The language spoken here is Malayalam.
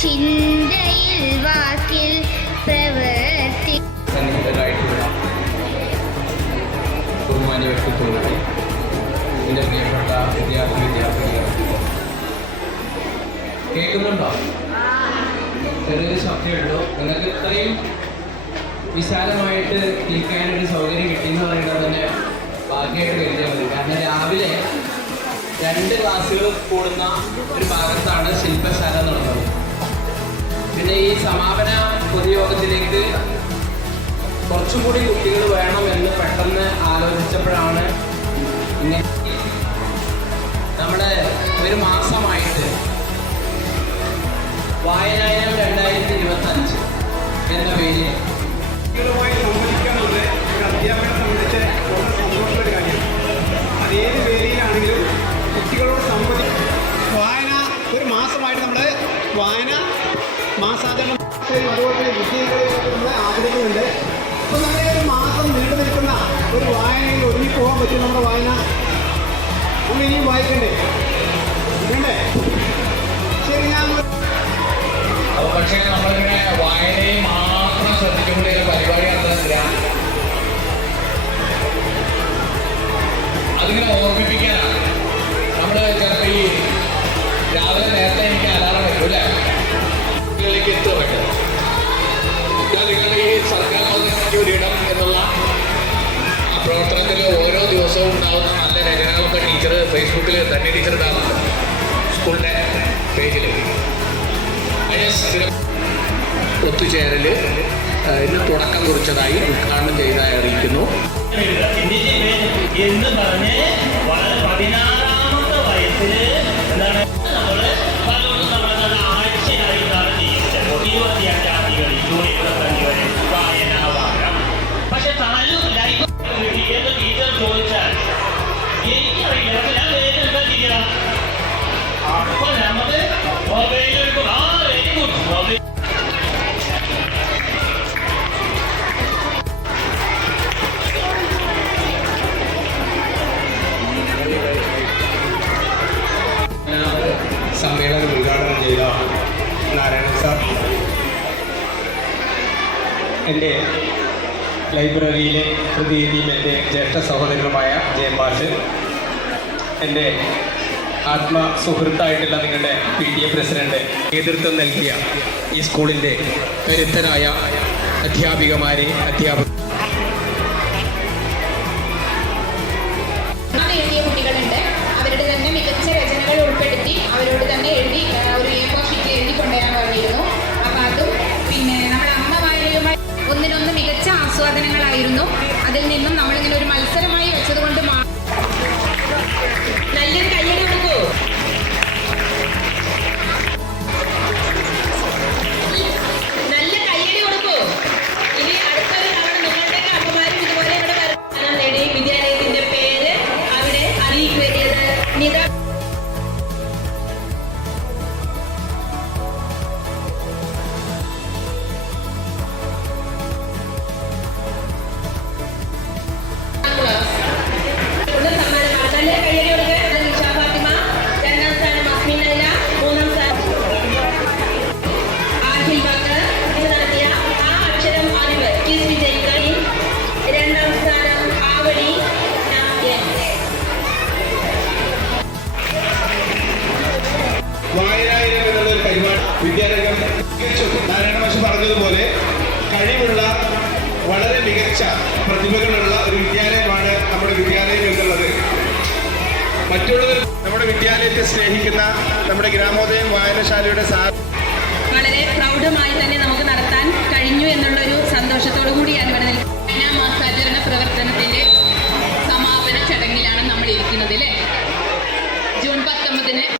ചിന്തയിൽ വാക്കിൽ പ്രവർത്തി വിദ്യാർത്ഥി വിദ്യാർത്ഥികൾ കേൾക്കുന്നുണ്ടോ? ചെറിയൊരു ശബ്ദമുണ്ടോ. നിങ്ങൾക്ക് ഇത്രയും വിശാലമായിട്ട് ഇരിക്കാനൊരു സൗകര്യം കിട്ടിയെന്ന് പറയുന്നത് തന്നെ ഭാഗ്യമായിട്ട് കരുതിയാൽ മതി. കാരണം രാവിലെ രണ്ട് ക്ലാസ്സുകൾ കൂടുന്ന ഒരു ഭാഗത്താണ് ശില്പശാല നടന്നത് പിന്നെ ഈ സമാപന പൊതുയോഗത്തിലേക്ക് കുറച്ചും കൂടി കുട്ടികൾ വേണമെന്ന് പെട്ടെന്ന് ആലോചിച്ചപ്പോഴാണ് നമ്മുടെ ഒരു മാസമായിട്ട് വായനായനം ഒരു വായനയിൽ ഒതുങ്ങി പോകാൻ പറ്റും നമ്മുടെ വായന. നമ്മൾ ഇനിയും വായിക്കണ്ടേ? ഫേസ്ബുക്കിൽ തന്നെ ഇടാറുണ്ട് സ്കൂളിന്റെ പേജിൽ. ഒത്തുചേരൽ ഇന്ന് തുടക്കം കുറിച്ചതായി ഉദ്ഘാടനം ചെയ്തതായി അറിയിക്കുന്നു. എന്ന് പറഞ്ഞ് വയസ്സിൽ എന്താണ് എന്റെ ലൈബ്രറിയിലെ പ്രതിനിധിയും എന്റെ ജ്യേഷ്ഠ സഹോദരനുമായ ജയമാഷ് എന്റെ ആത്മ സുഹൃത്തായിട്ടുള്ള നിങ്ങളുടെ പി ടി എ പ്രസിഡന്റ് നേതൃത്വം നൽകിയ ഈ സ്കൂളിന്റെ കരുത്തരായ അധ്യാപികമാരെ അധ്യാപക അവരുടെ തന്നെ മികച്ച രചനകൾ ഉൾപ്പെടുത്തി അവരോട് തന്നെ നാരായണ മാഷ് പറഞ്ഞതുപോലെ കഴിവുള്ള വളരെ മികച്ച പ്രതിഭകളുള്ള ഒരു വിദ്യാലയമാണ് നമ്മുടെ വിദ്യാലയം എന്നുള്ളത്. മറ്റുള്ളവർ നമ്മുടെ വിദ്യാലയത്തെ സ്നേഹിക്കുന്ന നമ്മുടെ ഗ്രാമോദയം വായനശാലയുടെ വളരെ പ്രൗഢമായി തന്നെ നമുക്ക് നടത്താൻ കഴിഞ്ഞു എന്നുള്ളൊരു